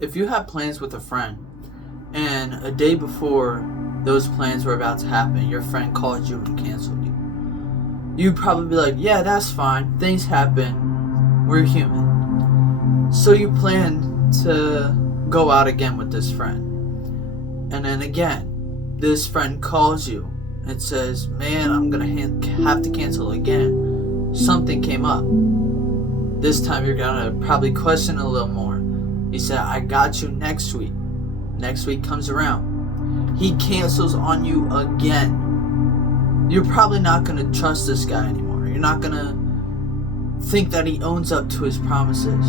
If you have plans with a friend and a day before those plans were about to happen, your friend called you and canceled you, you'd probably be like, yeah, that's fine. Things happen. We're human. So you plan to go out again with this friend. And then again, this friend calls you and says, man, I'm going to have to cancel again. Something came up. This time you're going to probably question a little more. He said, I got you next week. Next week comes around. He cancels on you again. You're probably not going to trust this guy anymore. You're not going to think that he owns up to his promises.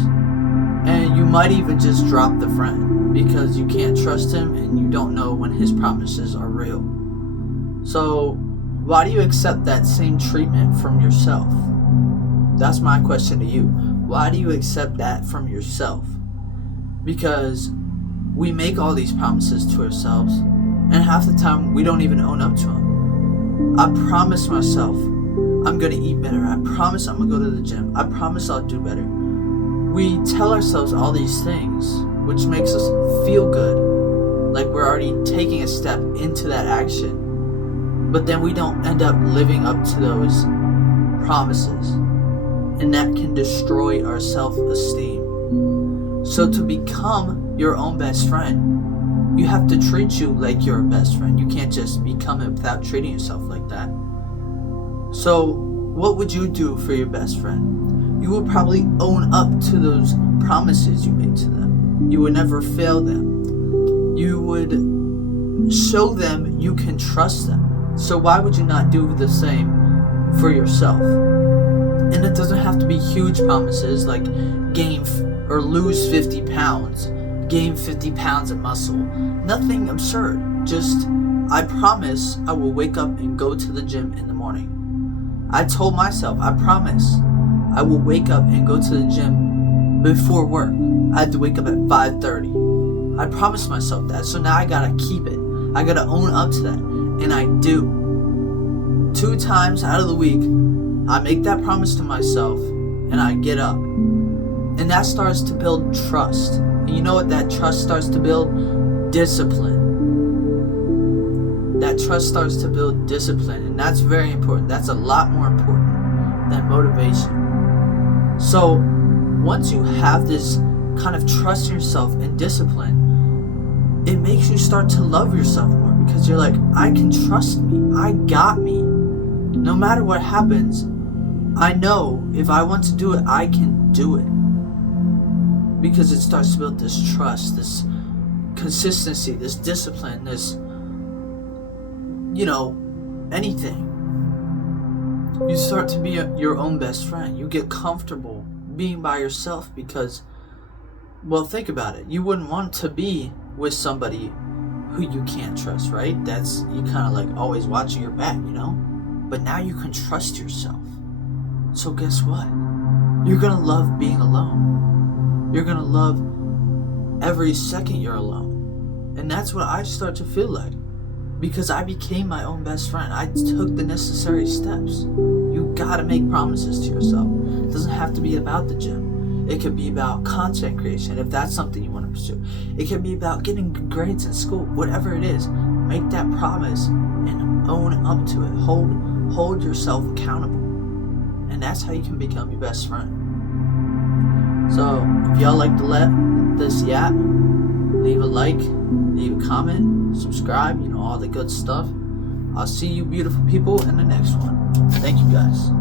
And you might even just drop the friend because you can't trust him and you don't know when his promises are real. So why do you accept that same treatment from yourself? That's my question to you. Why do you accept that from yourself? Because we make all these promises to ourselves, and half the time we don't even own up to them. I promise myself I'm going to eat better. I promise I'm going to go to the gym. I promise I'll do better. We tell ourselves all these things, which makes us feel good, like we're already taking a step into that action. But then we don't end up living up to those promises, and that can destroy our self-esteem. So to become your own best friend, you have to treat you like your best friend. You can't just become it without treating yourself like that. So what would you do for your best friend? You would probably own up to those promises you made to them. You would never fail them. You would show them you can trust them. So why would you not do the same for yourself? And it doesn't have to be huge promises like gain or lose 50 pounds, gain 50 pounds of muscle. Nothing absurd. Just, I promise I will wake up and go to the gym in the morning. I told myself, I promise I will wake up and go to the gym before work. I had to wake up at 5:30. I promised myself that, so now I gotta keep it. I gotta own up to that, and I do. 2 times out of the week, I make that promise to myself, and I get up. And that starts to build trust. And you know what that trust starts to build? Discipline. That trust starts to build discipline. And that's very important. That's a lot more important than motivation. So once you have this kind of trust in yourself and discipline, it makes you start to love yourself more. Because you're like, I can trust me. I got me. No matter what happens, I know if I want to do it, I can do it. Because it starts to build this trust, this consistency, this discipline, this, anything. You start to be your own best friend. You get comfortable being by yourself because, well, think about it. You wouldn't want to be with somebody who you can't trust, right? That's, you kind of like always watching your back, But now you can trust yourself. So guess what? You're going to love being alone. You're going to love every second you're alone. And that's what I start to feel like. Because I became my own best friend. I took the necessary steps. You got to make promises to yourself. It doesn't have to be about the gym. It could be about content creation, if that's something you want to pursue. It could be about getting good grades in school. Whatever it is, make that promise and own up to it. Hold yourself accountable. And that's how you can become your best friend. So, if y'all like to let this yap, leave a like, leave a comment, subscribe, all the good stuff. I'll see you beautiful people in the next one. Thank you guys.